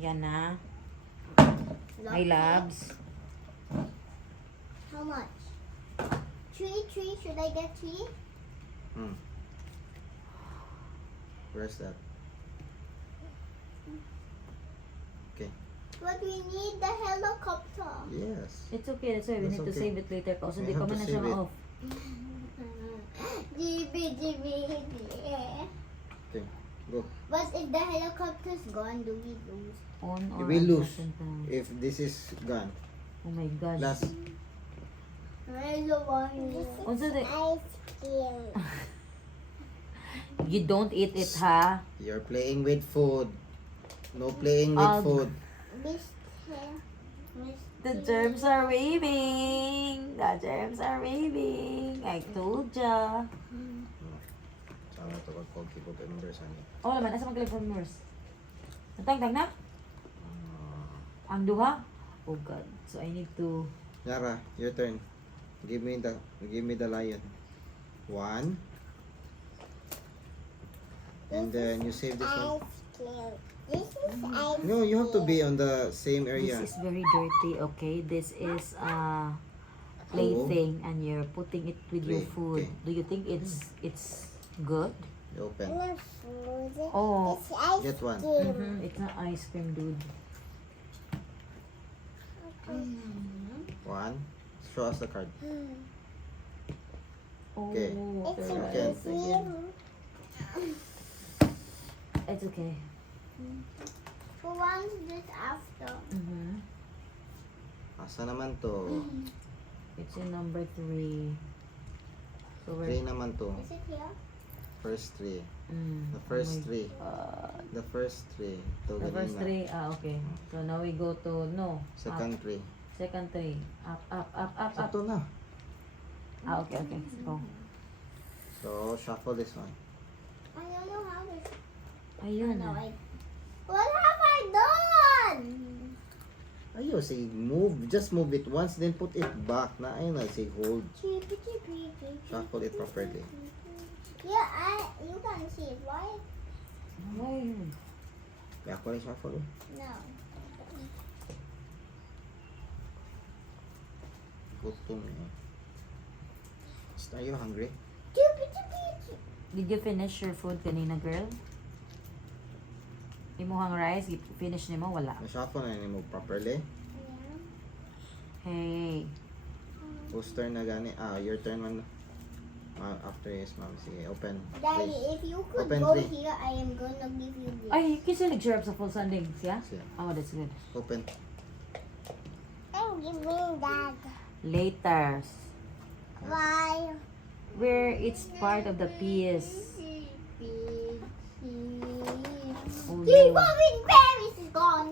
Yan na. My loves. How much? Three? Should I get 3? Where's that? Okay. But we need the helicopter. Yes. It's okay. That's why we That's need to okay. save it later. Kasi We hindi have pa man to na siya save it. off. GB. Okay. Go. But if the helicopter's gone, do we lose? On or You will lose uncertain time. if this is gone. Oh my gosh. Last. I don't want it. Also, the, Ice cream. you don't eat it, ha? You're playing with food. No playing with food. The germs are waving. The germs are waving. I told ya. Sana ito pag people to remember sa niya. Oh, naman. Asa mag-live from nurse? Natang-tang na? Ang duha? Oh God. So, I need to... Yara, your turn. Give me the lion. 1. And then you save this one. This is ice No, you have to be on the same area. This is very dirty, okay? This is a plaything and you're putting it with your Play, food. okay. Do you think it's good? You open. Oh. It's ice Get one. cream. It's not ice cream, dude. 1. Show us the card. Oh, Okay. It's Okay. again. It's okay. Who wants this after? Asa naman to? It's in number 3. So 3 naman to. Is it here? First 3. mm, The first oh my 3. God. The first 3. To The first ganina. 3, okay. So now we go to, no. Second 3. Second 3. Up, up, up, up, up. Sakto na. Okay, okay. Go. So, shuffle this one. I don't know how to. Ayun No, na. what have I done? Ayo, say move. Just move it once, then put it back. Na ayun na, say hold. Shuffle it properly. Yeah, you can see it, right? Ayun. Kaya ko rin shuffle. No. Gutom eh. Are you hungry? Did you finish your food kanina, girl? Imuhang rice, finish nimo wala. Na-shuffle na mo properly. Yeah. Hey. Whose turn na gani? Your turn man. After yes, ma'am. Sige, open. Daddy, Please. if you could Open, go please. here, I am gonna give you this. Ay, kasi nag-share up sa full sandings, yeah? Sige, Oh, that's good. open. I'm giving that. Later. Why? Where it's part of the piece. Oh, Keep no. going, Paris is gone.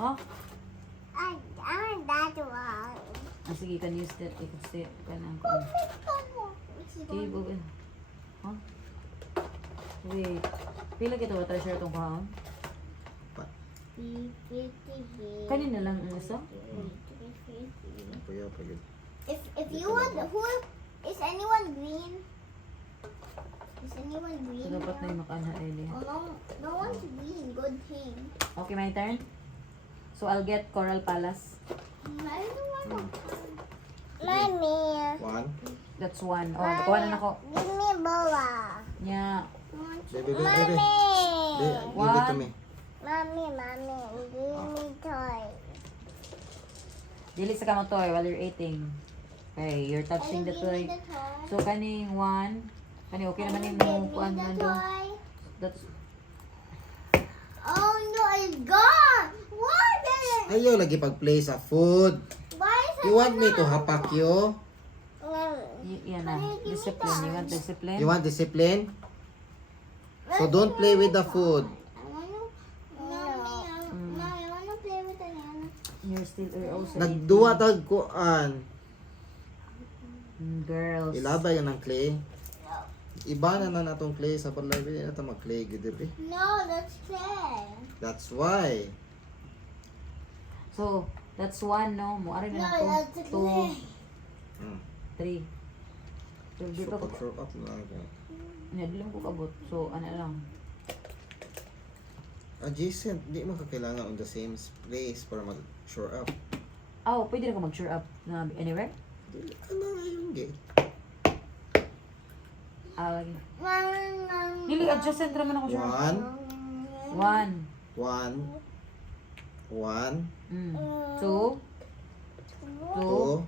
Oh? I that one. Sige, you can use that. You can say, kanang ko. It's Okay, gone. bubin. Huh? Wait. Pila kita ba treasure itong kahon? Kanina lang ang isa? Kuya, pagod. If you want, who is anyone green? Is anyone So, green? dapat na yung makana Ellie. Oh, no one's green. Good thing. Okay, my turn. So, I'll get Coral Palace. I don't want to. Mommy. 1. That's one. Oh, kuha na ako. Give me boa. Yeah. Baby, baby, baby. Give it to me. Mommy, give me toy. Dili sa kamo toy while you're eating. Okay, you're touching the toy. So, kaning one. Kani okay naman yung mo kuan man do. That's Oh no, it's gone. What? Ayaw lagi pag-play sa food. Why is You want me to hapak you? yan na. Discipline. You want discipline? You want discipline? So don't play with the food. I wanna play with Diana. You're also Nagduwa tag kuan. Girls. Ilabay yan ang clay. Iba na natong clay sa library na ito mag-clay gid eh. No, that's clay. That's why. So, that's one, no? Muari No, na ako. that's clay. 2, 3. So, dito ko. Show up na lang. Hindi lang ko kabot. So, ano lang. adjacent, di mo kakailangan on the same place para mag-shore up. Oh, pwede na ko mag-sure up na anywhere? Dili ka na yung gate. Ah, lagi. Dili, adjacent naman ako sure. One, 1. one, one, 2. 2. 2,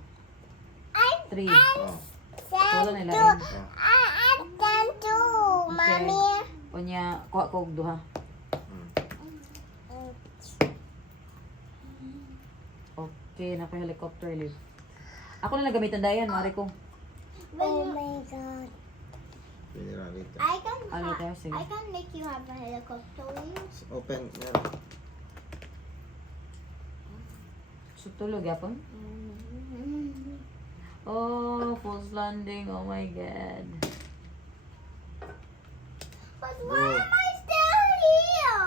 3. oh, Wala nila yun. oh. Mommy. Kunya, kuha ko og duha. Okay, naka-helicopter lift. Ako na lang gamitan dayan, mari ko. Oh my god. Pwede na rito. Ano tayo, sige. I can make you have a helicopter wings. Open, meron. So, tulog yapon? Oh, false landing. Oh my god. But Go. why am I still here?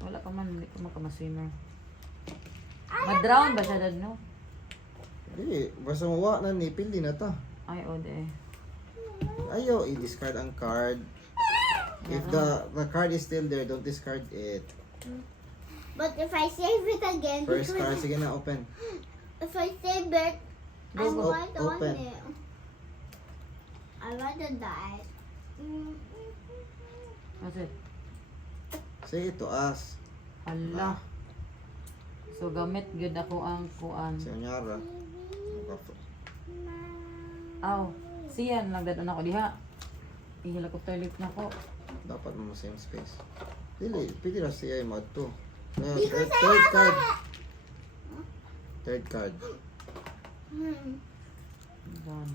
Wala ka man, hindi ka makamaswimmer. I have Madrown ba siya dad, no? Di, basta mawa na ni, pildi na ta. Ay, ode. Ayaw, i-discard ang card. If the card is still there, don't discard it. But if I save it again, First because card, sige na, open. if I save it, I Go, go. might on Open. it. I rather die. What's it? Say it to us. Hala. So, gamit good ako ang kuan. Si Onyara. Aw, siyan lang dadon ako diha. I-helicopter lift na ko. Dapat mo same space. Dili, pwede na siya yung mod 2. Because I Third have card. Third card. Done.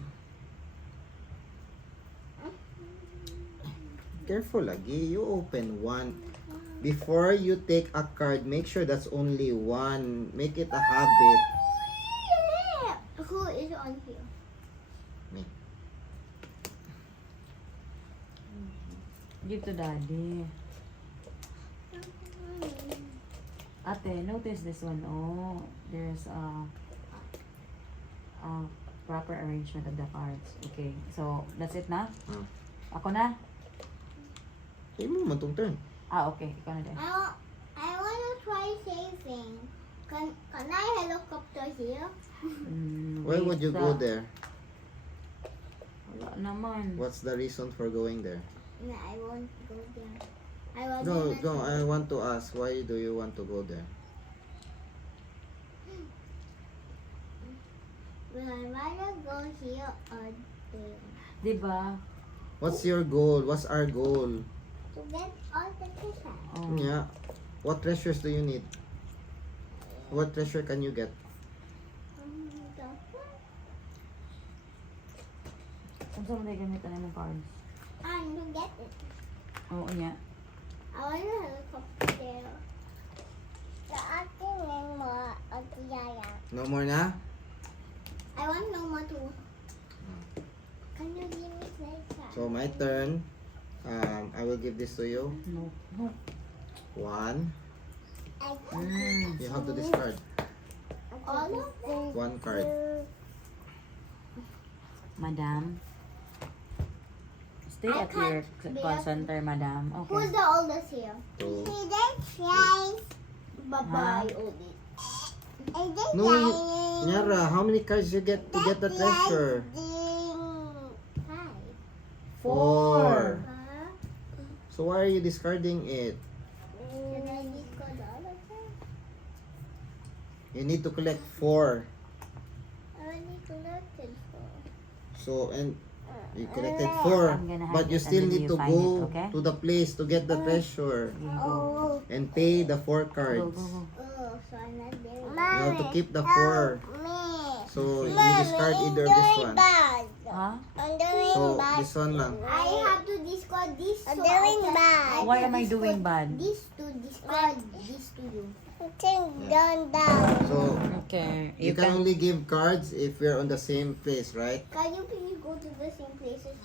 Careful lagi. You open one. Before you take a card, make sure that's only one. Make it a habit. Who is on here? Me. Give to daddy. Ate, notice this one. Oh, there's a proper arrangement of the cards. Okay, so that's it na? Hmm. Ako na? Hindi mo man tong turn. Ah, okay. Ikaw na din. I wanna try saving. Can I helicopter here? Why Wait would you go there? Wala naman. What's the reason for going there? No, I won't go there. I want No, I want to ask, why do you want to go there? Will I rather go here or there? Diba? What's your goal? What's our goal? To get all the treasure. Oh. Yeah. What treasures do you need? What treasure can you get? Kung saan mo tayo gamitan ng cards? And to get it. Oo niya. I want a helicopter. The ating name mo, Yaya. No more na? I want no more too. Can you give me treasure? So my turn. I will give this to you. No. No. One. Mm. You have to discard All of them? one card. Madam. Stay I at your can't be call a- center, madam. Who's Okay. the oldest here? Two. Bye-bye, oldest. No, Nyara, how many cards you get to get the treasure? Five. 4. Huh? So why are you discarding it? Can I discard all of them? You need to collect 4. I already collected four. So and you collected 4, I'm gonna but hide you it still until need you to find go it, okay? to the place to get the treasure Here you go. and pay the 4 Go, cards. go, go. Oh, so I'm not there. You have to keep the 4. So you discard either of this one. Ha? I'm doing So this one lang. I have to discard this. I'm so doing I can- bad. Why am I doing bad? This to discard this to you. Down. So Okay. you can only give cards if we're on the same place, right? Can you please go to the same places?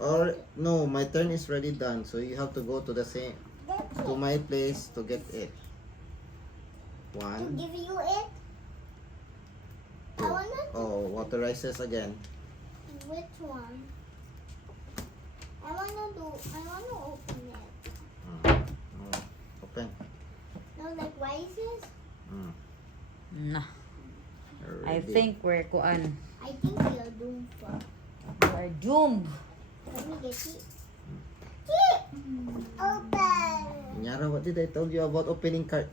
Or no, my turn is already done, so you have to go to the same to my place to get it. To 1. give you it? I wanna. Oh, waterizes again. Which one? I wanna open it. Nah. I Ready. think we're kuan. I think we are doomed for. We're doomed. Let me get it. Chip! Open! Nyara, what did I tell you about opening cards?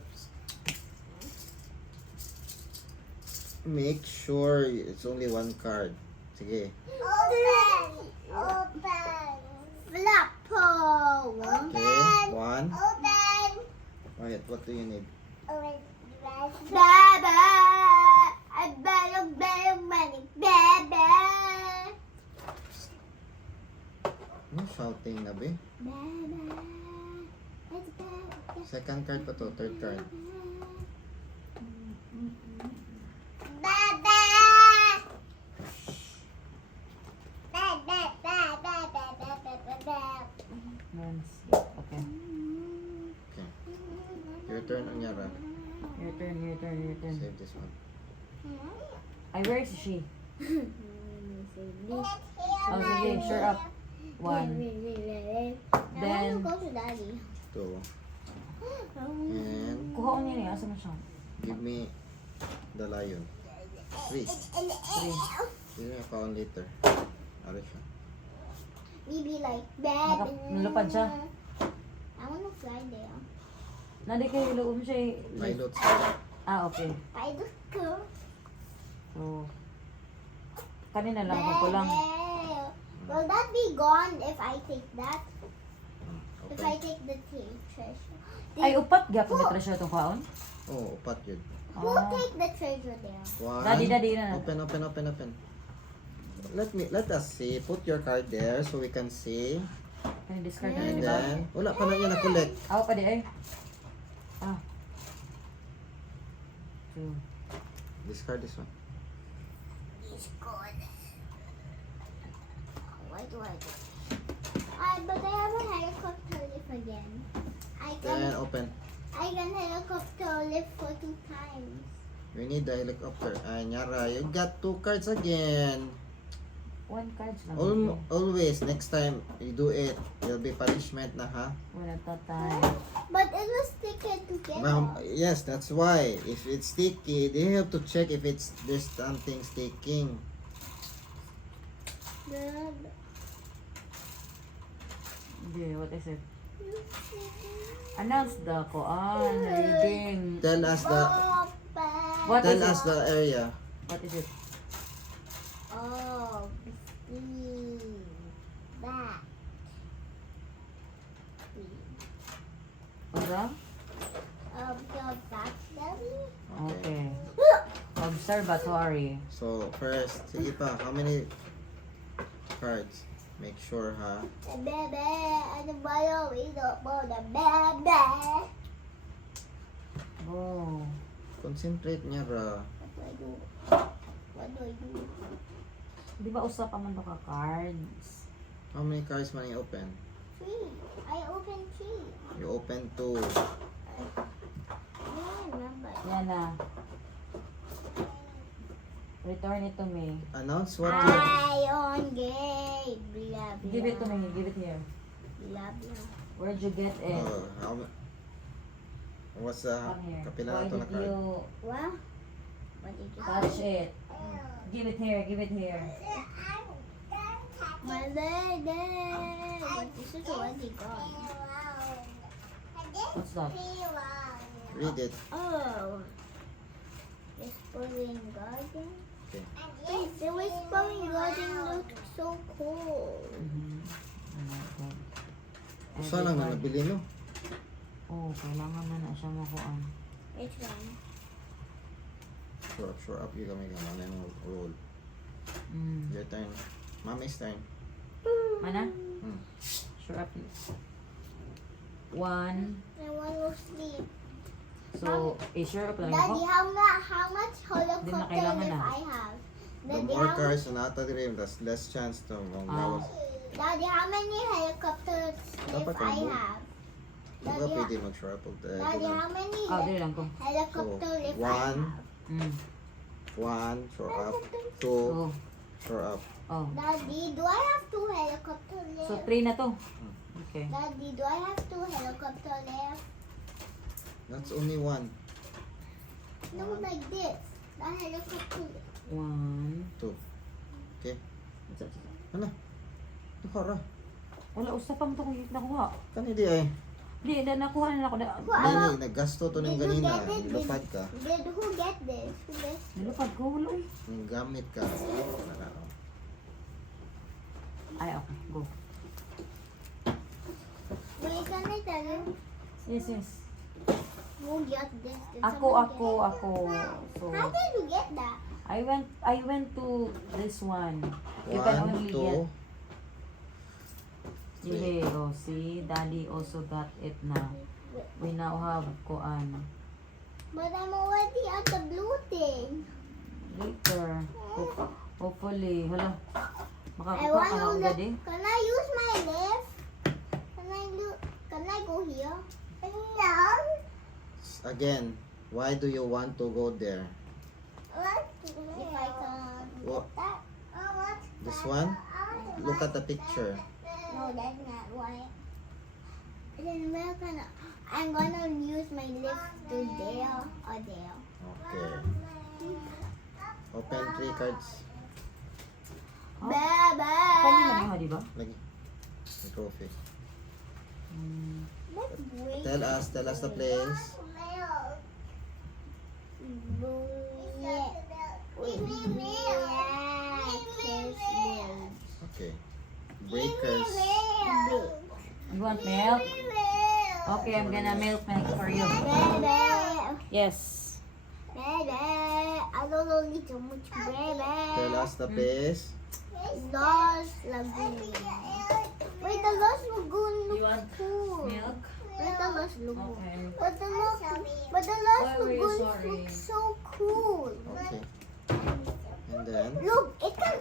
Make sure it's only one card. Sige. Open! Open! Flappo! Okay, one. Open! Wait, what do you need? Baba! I better money. Baba! No shouting na be. Baba! It's baba. Second card pa to, third card. Baba! Baba! Baba! Baba! Baba! Once. Okay. Okay. Your turn, Anyara. Your turn, your turn, your turn. Save this one. Ay, where is she? Oh, sige, sure up. One. I Then, want to go to daddy. Two. And kuha ko niya niya. Asa mo siya? give me the lion. Three. Three. Give me a pound later. Ano siya? Maybe like bad. Nalupad siya. I want to fly there. Nadi kayo iloob siya eh. Pilot. Ah, okay. I just go. So, kanina lang ko lang. Will that be gone if I take that? If I Okay. take the treasure? Ay, upat gyapon ni treasure tong kaon. Oh, upat yun. Who Ah. take the treasure there? One. Daddy na. Open. Let us see. Put your card there so we can see. Kani discard na And di ba? then, wala pa na yun na-collect. Ako pa di ay. Ah. Two. Discard this one. It's good. Why do I do? But I have a helicopter lift again. Then, open. I can helicopter lift for 2 times. We need the helicopter. Ay, Nyara, you got 2 cards again. One cards lang. Always, next time you do it, there'll be punishment na, ha? Wala ta time. But it was sticking together. Ma'am, yes, that's why. If it's sticky, they have to check if there's something sticking. Hindi, what is it? Announce the koan, reading. Tell us the What tell is us it? the area. What is it? Oh, see that. Ora? The back belly. Okay. Observatory. So, first, sige pa, how many cards? Make sure, ha? The baby and the bio is about the baby. Oh. Concentrate, Nyara. What do I do? What do I do? Di ba usap pa man to ka cards? How many cards man you open? 3. I opened 3. You open 2. I don't remember. Yan na. Return it to me. Announce what you... Iron gate. Blah, blah. Give it to me. Give it here. Blah, blah. Where'd you get it? What's the Come here. kapila Why na to na did card? you What? What did you touch it? Give it here. Give it here. My lady. But this is already gone. What's that? Read it. Oh. Whispering Garden. Okay. Wait, the Whispering Garden looks so cool. Saan lang na nabili, no? Oh, kailangan na siya makuan. Which one? Sure up. You kami naman na yung roll. Your turn. Mommy's turn. Mana? Hmm. Sure up. One. I want to sleep. So, sure up lang Daddy, ako. how much helicopter kailangan lift na. I have? The Daddy, more how cards na nata dire, that's less chance to manggawas. Daddy, how many helicopters Dapat lift I ang have? Di ba pwede mag-sure up of the Daddy, how many Ah, dili lang ko. helicopter So, lift I one. have? One, sure up. Helicopter. 2, Oh. sure up. Oh. Daddy, do I have 2 helicopter lift? So, 3 na to. Okay. Daddy, do I have 2 helicopter lift? That's only one. No, like this. The helicopter. 1. 2. Okay. Ano? Nakara. Wala, usa pa mo ito kung nakuha. Kani di ay. Hindi, nakuha na ako. Dili, naggasto to ng Did you ganina. get it? Nilupad ka. Did who get this? Who gets Nilupad ko, wala eh. Yung gamit ka. Ay, okay, go. Wait, can I tell you? Yes, yes. Who get this? Did Ako. someone So, get it? How did you get that? I went to this one. You can 1, only 2. get. Yeah, oh, see, Daddy also got it now. We now have kuan. But I'm already at the blue thing. Later. Hopefully. Hala. I Makakuha ka na want to agad eh. Can I use my lift? Can I go here? No. Again, why do you want to go there? If I can. What? That. This one? Look at the picture. No, that's not why. Then where can I'm gonna use my lift to there or there. Okay. Open 3 cards. Baba. Kanina nga, di ba? Lagi. Yung trophy. Let's wait. Tell us the place. Okay. Breakers. You want milk? Okay, I'm gonna milk for you. Yes. I don't need so much baby. Tell us the place. Lost Lagoon. Wait, the Lost Lagoon You looks want cool. milk? Wait, the Lost Lagoon. Okay. But the Lost Why were you Lagoon sorry? looks so cool. Okay. And then, Look, it can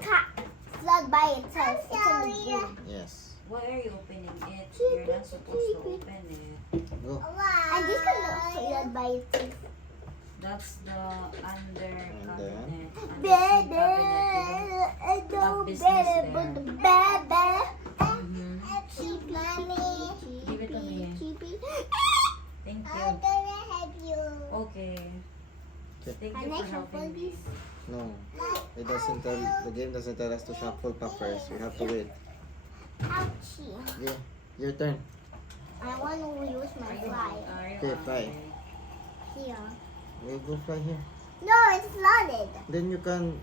flood by itself. It's a lagoon. yes. Why are you opening it? You're not supposed to open it. Go. And this can flood by itself. That's the under And cabinet. Baby, Cabinet. I don't business baby, there. but the baby. Mm-hmm. Cheapy, cheapy, Give it to me. cheapy. Thank you. gonna help you. Okay. Okay. Thank Can you I for shuffle helping me. this? No. It doesn't tell, the game doesn't tell us to shuffle pa first. We have to wait. Ouchie. Yeah. Your turn. I want to use my fly. Okay, fly. Here. We'll go fly here. No, it's flooded. Then you can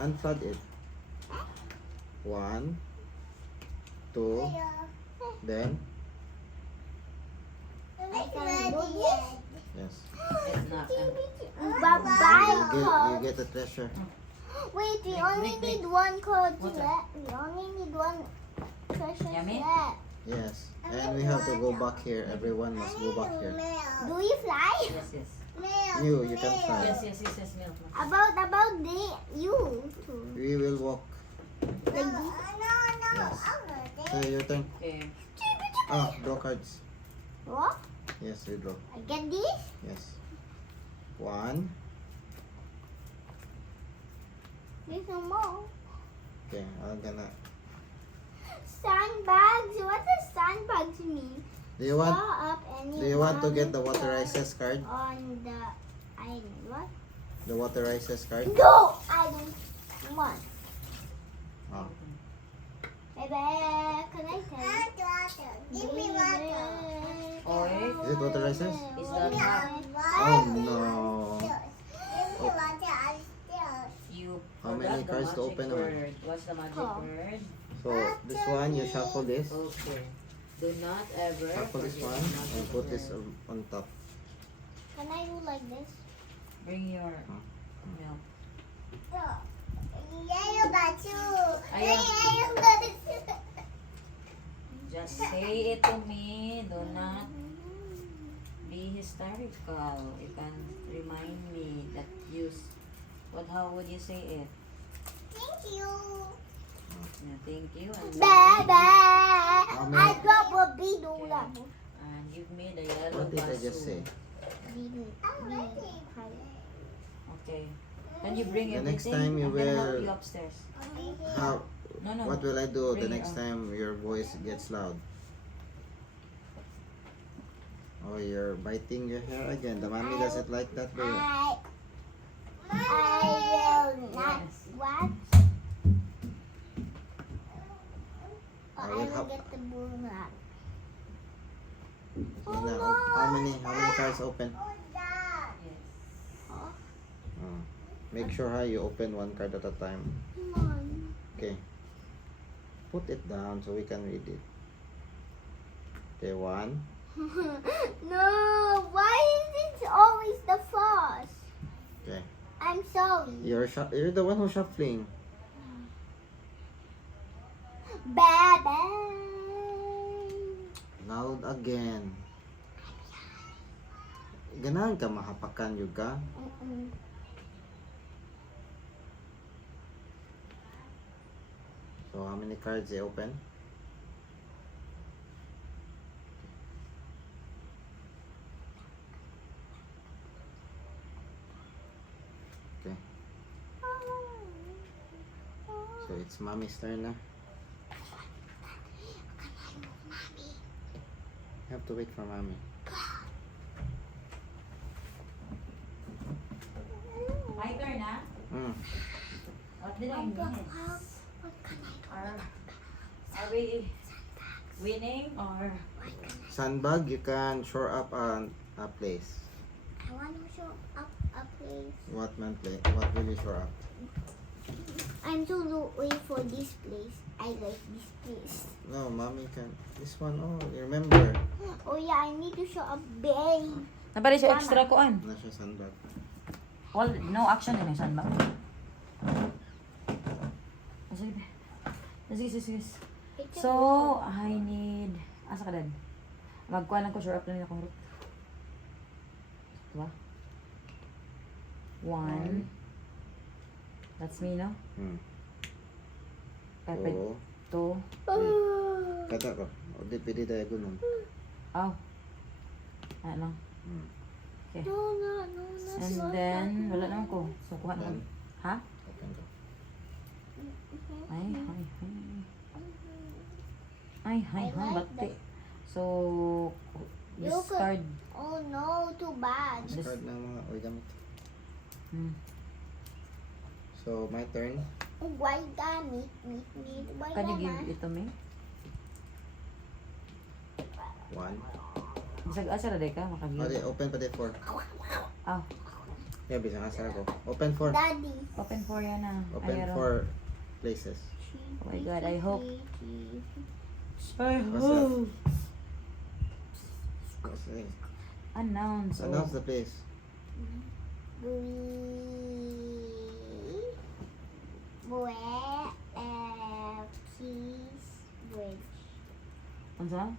unflood it. 1, 2, then, I can do this. yes. It's not. Bye-bye You card. get the treasure. Wait, we only need one card What's left. We only need one treasure Yummy? left. Yes. And we have to go back here. Everyone must go back here. Do you fly? Yes, yes. You can fly. Yes, yes, yes, yes, milk. About you too. We will walk. Like this. Yes. So your turn. Okay. Ah, draw cards. What? Yes, we draw. I get this? Yes. 1. There's no more. Okay, I'm gonna. Sandbags. What does sandbags mean? Do you want? Draw up any Do you want to one get the water ices card? on the island? What? The water ices card? No, I don't want. Oh. Baby, can I tell you? Give me water. Oy. Is it water ices? Is that hot? Oh no. You How forgot many the cards to magic open naman? word. What's the magic Oh. word? So this one, you shuffle this. Okay. Do not ever Shuffle this forget one the magic and put this word. on top. Can I do like this? Bring your milk. Just say it to me. Do not be hysterical. You can remind me that how would you say it? Thank you. Yeah, thank you. And Baby, many? I drop a big dollar. and give me the yellow What did I just say? Okay. Can you bring The everything? next time you I'm gonna help will- you upstairs. How? No, no. What will I do the Bring it next on. time your voice gets loud? Oh, you're biting your hair again. The mommy doesn't like that, do you? I Not Yes. what? Oh, I I will will help. get the boomerang. Sige na. How many cards open? Yes. Oh, Make sure you open one card at a time. come on. Okay. Put it down so we can read it. Okay, 1. No, why is it always the first? Okay. I'm sorry. You're the one who's shuffling. Bye-bye. Loud again. Ganahan ka mahapakan juga. Mm-mm. So how many cards you open? Okay. So it's mommy's turn na. You have to wait for mommy. My turn, ah. What did I miss? Are we winning or? Sandbag, you can shore up a place. I want to show up a place. What will you shore up? I'm so low wait for this place. I like this place. No, mommy can. This one, oh, you remember. Oh yeah, I need to show up bay. Napali siya extra ko an. Na siya sandbag. Well, no action din saan ba? Sige. Sige. So, I need... Asa ka dad? Magkuha lang ko, sure up na nila kong root. Diba? 1. That's me, no? Perfect. 2. Kada ko. O, di pwede tayo gunon. Oh. Ano lang. Okay. No, And then, wala naman ko. So, kuha na. Then? Ha? Open ko. Ay, I like bati. So, You discard. Oh no, too bad. Discard ng mga gamit. Hmm. So, my turn. Why gamit? Why Can you naman? give it to me? 1. Bisag asa ra day ka makagi. Pwede, open pa din 4. Ah, Yeah, bisang asar ko. Open 4. Daddy. open for yan na. Open Ayaro. 4 places. Oh my God, I hope. I What's that? Kasi, Announce. announce the place. Keys Bridge. Unsa?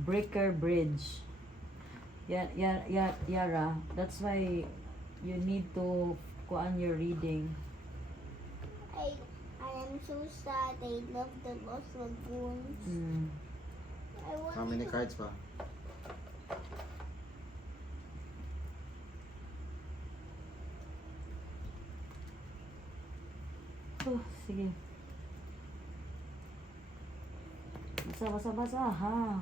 Breaker Bridge. Yara, that's why you need to kuan your reading. I am so sad. I love the Lost Lagoons. Hmm. I want How many cards pa? Oh, sige. Basa ha.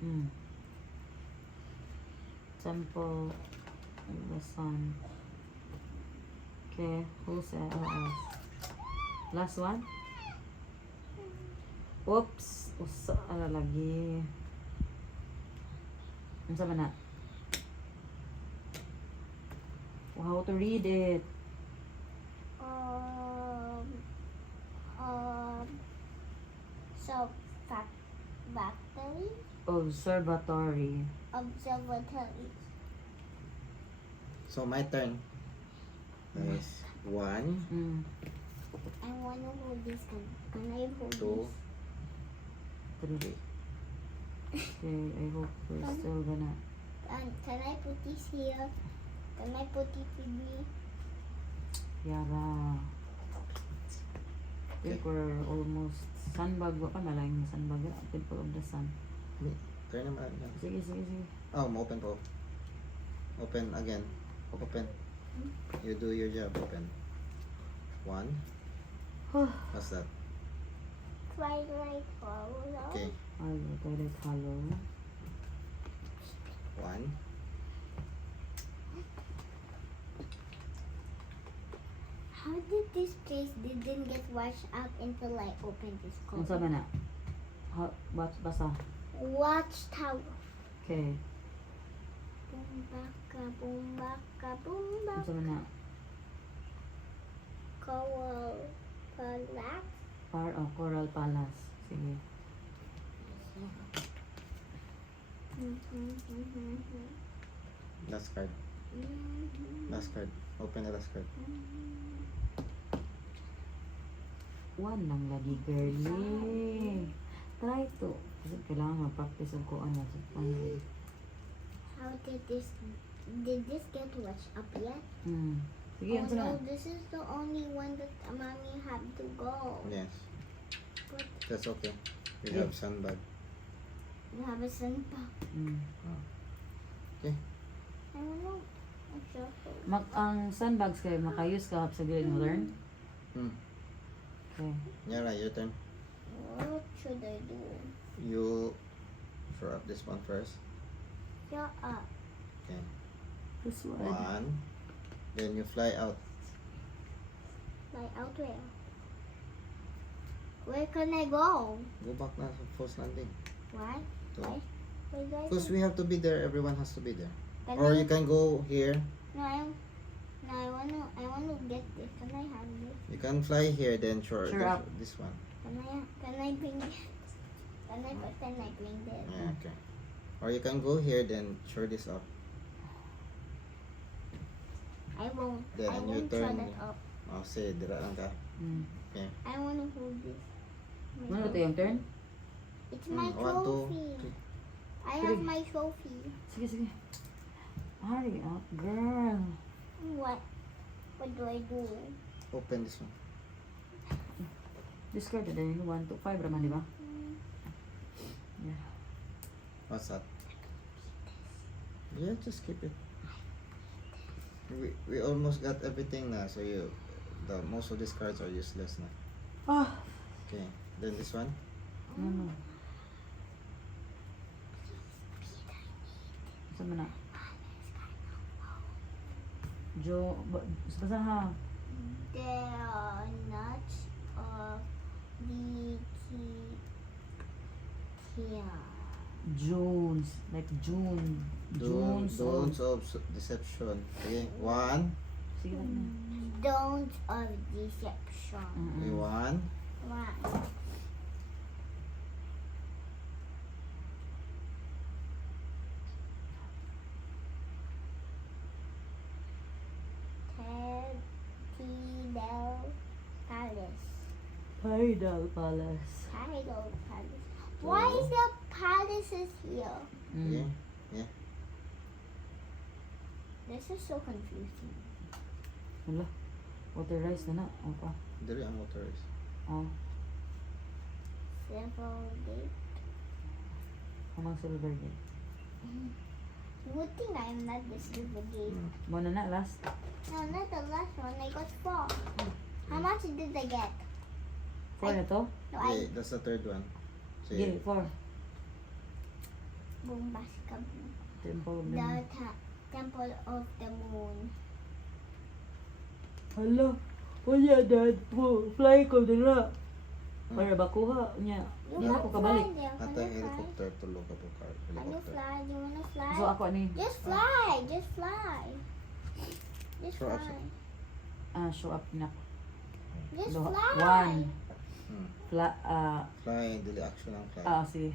Hmm. Temple of the Sun. Okay, who's else? Last one? Oops! Usa lagi. Ano sa na? How to read it? So factory, Observatory. observatory. So, my turn. Is 1, Hmm. I wanna hold this. Can I hold 2, Three. Okay, I hope we're still gonna. this? Can I put this here? Can I put it with me? Yara. I think we're almost sunbag. Wa pa malayong sunbag. Temple of the Sun. turn naman. Sige. Oh, open po. Open again. Open. You do your job. Open. 1. What's that? Twilight Hollow. Okay. I'll get it hollow. 1. How did this place didn't get washed out until I opened this Unsa cover? man na? Ha, basa. Watchtower. Okay. Boom baka, boom baka, boom Unsa baka. man na? Coral Palace. Coral Palace. Sige. Last card. Last card. Open the last card. One lang lagi, girly. Try to. Kasi kailangan mag-practice ang kuan na sa panel. How did this get washed up yet? Sige, Oh unsa na? no, this is the only one that mommy have to go. Yes. But That's okay. We Yeah. have sandbag. we have a sandbag. Okay. I don't know. I'm sure. Ang sandbags kayo, makayos ka sa gilid mo, learn? Hmm. Okay. Yara, your turn. What should I do? You throw up this one first. Shut up. Okay. This one. One. Then you fly out. Like out where? Where can I go? Go back na sa first landing. Why? So, Why? Where do I because go? we have to be there. Everyone has to be there. Can Or I? you can go here. No, I wanna get this. Can I have this? You can fly here. Then sure. Sure up. This one. Can I bring this? Can I pretend I bring this? Yeah. Okay. Or you can go here. Then shore this up. I won't. Then I you won't throw turn- that up. Oh, say dira lang ka. I wanna hold this. Ano ito yung turn? It's my 1, 2, trophy. 3. I have my trophy. Sige, sige. Hurry up, girl. What? What do I do? Open this one. Discard na din. 1 to 5 raman, di ba? Yeah. What's that? Yeah, just keep it. We almost got everything now, so most of these cards are useless now. Ah! Okay, then this one. Ano? Saan mo na? Basta ha. There are nuts of the here. Jones. Like June. Jones. Zones of deception. Okay, 1. Sige lang na. Don't of deception. Okay, 1. One. Tidal Palace. Tidal Palace. Tidal Palace. Why is the palaces here? Okay, This is so confusing. Wala. Water rice na na. O pa. diri ang water is. Oh. Several gate. Amang silver gate. Good thing I'm not the silver gate. Muna na, last. No, not the last one. I got 4. How much did I get? 4 na to? No, Okay, that's the third one. Sige, 4. Bombastica. Temple of the The Moon. Temple of the Moon. Hala. Wala, dad. Fly ko dira. Para bakuha niya. You Hindi can ako fly kabalik. there. Can Ata you fly? helicopter tulog ka po car. Can you Helicopter. fly? Do you wanna fly? So ako ni Just fly. Just fly. Just Show up, fly. show up na. Just Duha- fly. 1. Fly, dili action ang fly. Si.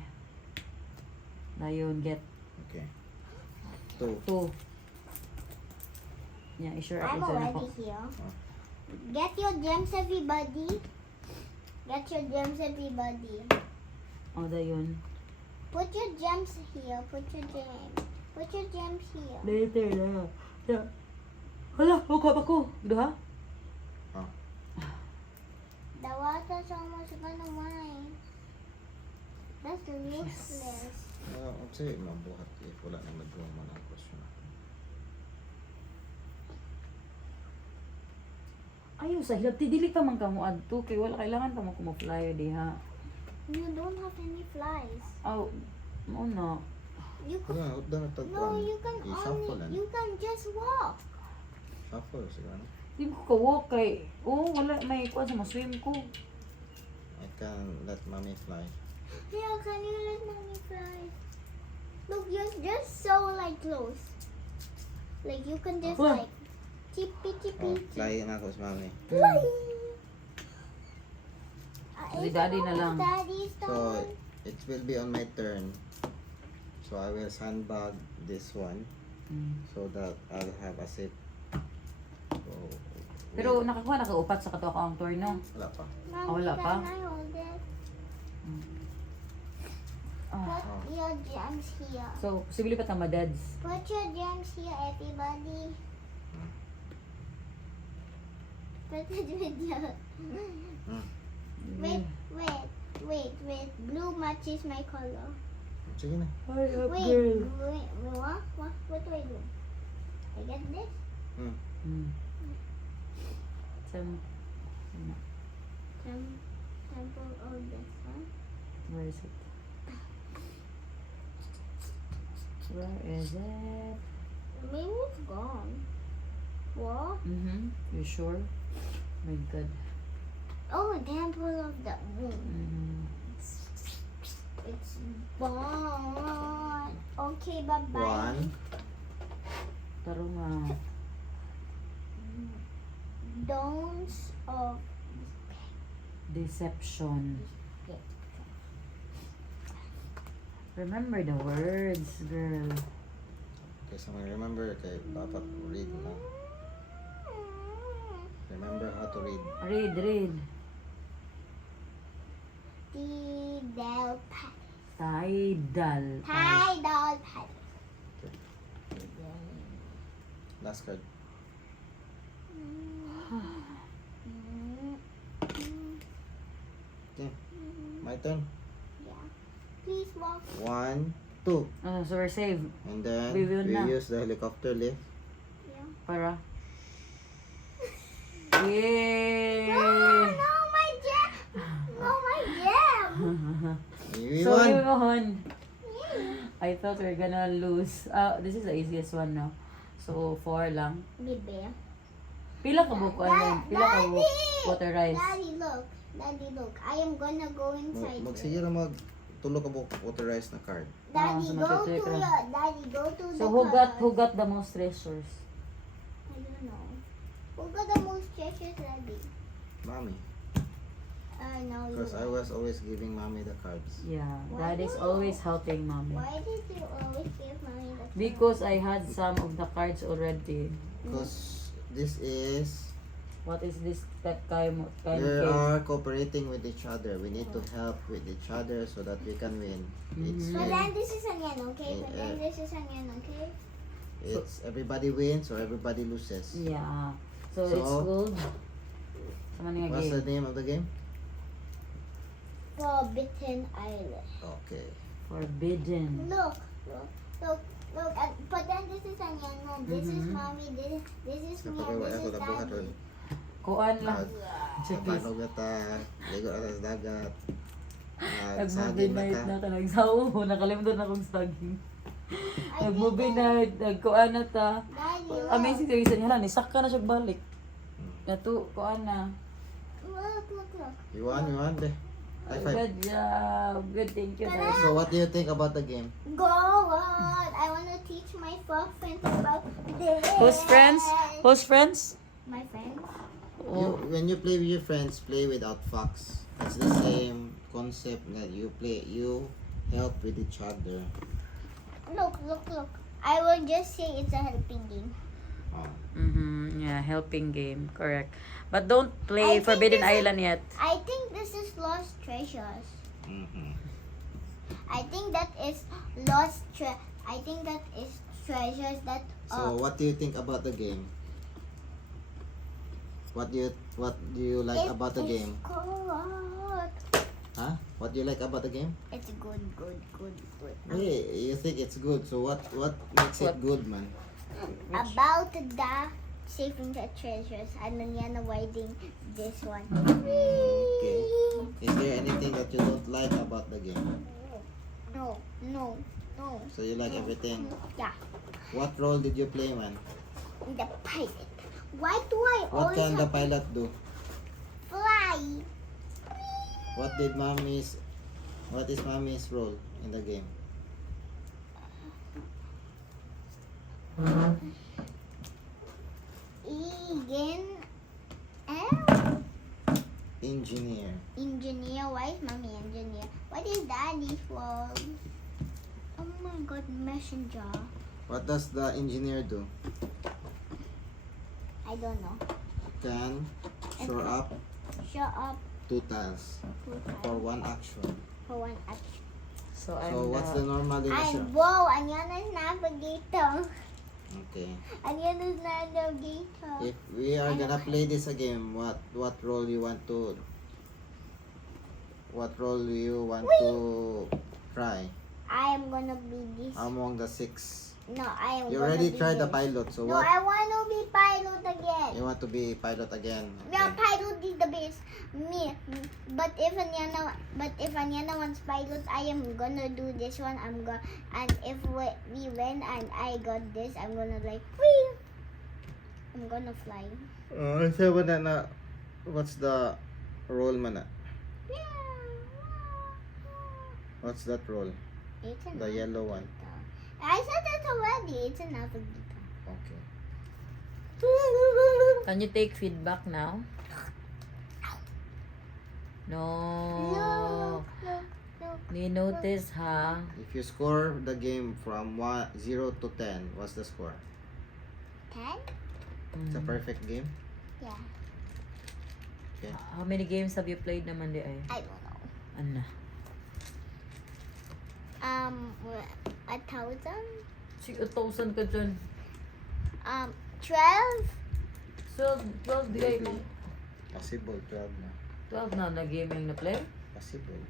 Dayon, get Okay. 2. 2. Yeah, i-sure I'm up sa already nako. here. Get your gems, everybody. Get your gems, everybody. O, dayon. Put your gems here. Put your gems. Put your gems here. Later na. Yeah. Hala, huwag ako. Duha? The water's almost gonna wine. That's useless. I'd say mabuhat if wala na mag-draw mo ng question natin. Ayaw sa hilap. Tidili ka man ka mo adto. Kay wala kailangan ka mo kumafly diha. You don't have any flies. Oh, mo na. You can, Wala, huwag na no, you can I-shuffle only, na. you can just walk. Shuffle, siguro na. Hindi ko kawak kay... Oo, wala. May kuha sa swim ko. I can let mommy fly. Yeah, can you let mommy fly? Look, you're just so like close. Like you can just What? like chippy chippy. Oh, fly na ako sa mommy. Fly. Si daddy na lang. Daddy's So, done. it will be on my turn. So, I will sandbag this one so that I'll have a sip. So, Pero nakaupat sa kato ang tour, no? wala pa. Mommy, wala pa? can I hold it? Ah. Put your gems here. So, posible pa tama, dads. Put your gems here, everybody. Put it with your... Wait. Blue matches my color. Sige na. Hurry up, Wait, girl. what do I do? I get this? Some, Temple of this one. where is it? Where is it? Maybe it's gone. What? You sure? My God. Oh, Temple of the Moon. It's gone. Okay, bye-bye. 1, Taro nga. Dawns of Deception. Remember the words, girl. okay, so remember, kay dapat read na. Remember how to read. Read. Tidal Palace. Tidal. Tidal Palace. Last card. Okay, my turn. Yeah. Please walk. 1, 2. So we're saved. And then, We will we na. use the helicopter lift. Yeah. Para. Yay! No, my gem. No, my gem. We So we won. won. I thought we were gonna lose. This is the easiest one now. So 4 lang. Bibe. Pila ka buko ano? Pila ka buko water rice? Daddy, look. Daddy, look. I am gonna go inside. Magsige na tulog ka buhok authorized na card. Daddy, so go to matutuloy ka. your. Daddy, go to So the who card. got the most treasures? I don't know. Who got the most treasures, Daddy? Mommy. No, you. Because I was always giving mommy the cards. Yeah, Why Dad is no? always helping mommy. Why did you always give mommy the card? Because I had some of the cards already. Because this is, What is this kind we game? are cooperating with each other. We need to help with each other so that we can win. It's, But then this is an yan, okay? But then Yeah. this is an yan, okay? it's everybody wins or everybody loses. Yeah. So So, it's gold. Sama nga What's the game. name of the game? Forbidden Island. Okay. Forbidden. Look. But then this is an yan, no? This is mommy. This is me. Kapag And wala this ako is nabuhat ron. daddy. Kuan lang. Nagsabanog na ta. Ligo na ta sa dagat. Nag-movie Nagsaging na night ta. na ka. Nagsawo. Nakalimutan na akong saging. I Nag-movie think night. Nagkuan na ta. Daddy, look. Amazing sa isa niya lang. Nisaka na siya balik. Nato, kuan na. Look. You won, de. High five. Good job. Good, thank you guys. So what do you think about the game? Go on. I want to teach my friends about this. Who's friends? Who's friends? My friends. Oh. When you play with your friends, play without fox. It's the same concept that you help with each other. Look. I will just say it's a helping game. Oh. Yeah, helping game. Correct. But don't play I think Forbidden this is- Island yet. I think this is lost treasures. Mm-hmm. I think that is I think that is treasures that. So what do you think about the game? What do you like about the game? Good. Huh? What do you like about the game? It's good. Hey, you think it's good. So what makes it good, man? About the saving the treasures. Ano yan avoiding this one. Okay. Is there anything that you don't like about the game? No. So you like everything. Yeah. What role did you play, man? The pirate. Why do I What always can the have pilot do? fly? What is mommy's role in the game? Egan. Engineer. Engineer. Why is mommy engineer? What is daddy's role? Oh my god, messenger. What does the engineer do? I don't know. Can shore up Shut up. 2 tiles for 1 action. For one action. So I'm So what's the normal in the I'm shore? wow, Aniana is navigator. Okay. Aniana is navigator. If we are gonna play this game, what role you want to try I am gonna be this. among the 6? No, I am You gonna already be tried the this. pilot, so No, what? I want to be pilot again. You want to be pilot again? Yeah, Okay. pilot is the best. Me. But if Aniana wants pilot, I am gonna do this one. And if we win and I got this, I'm gonna like whee. I'm gonna fly. So what's the role man? What's that role? It's a The yellow one. I said it already. It's a navigator. Okay. Can you take feedback now? No. No. We notice, ha? If you score the game from 0 to 10, what's the score? 10? It's a perfect game. Yeah. Okay. How many games have you played naman di ay? I don't know. Ano? 1,000? Sige, 1,000 ka dyan. 12? 12 di ay. Maybe. Possible 12 na. 12 na na gaming na play? Possible.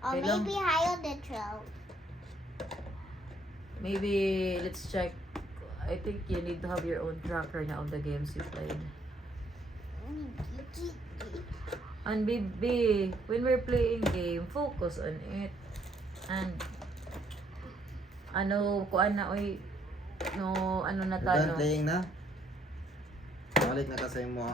Or Kailan? maybe higher than 12. Maybe, let's check. I think you need to have your own tracker na of the games you played. And baby, when we're playing game, focus on it. And, kuan na, oy, no, ano na You're tayo. done playing na? Balik na kasi mo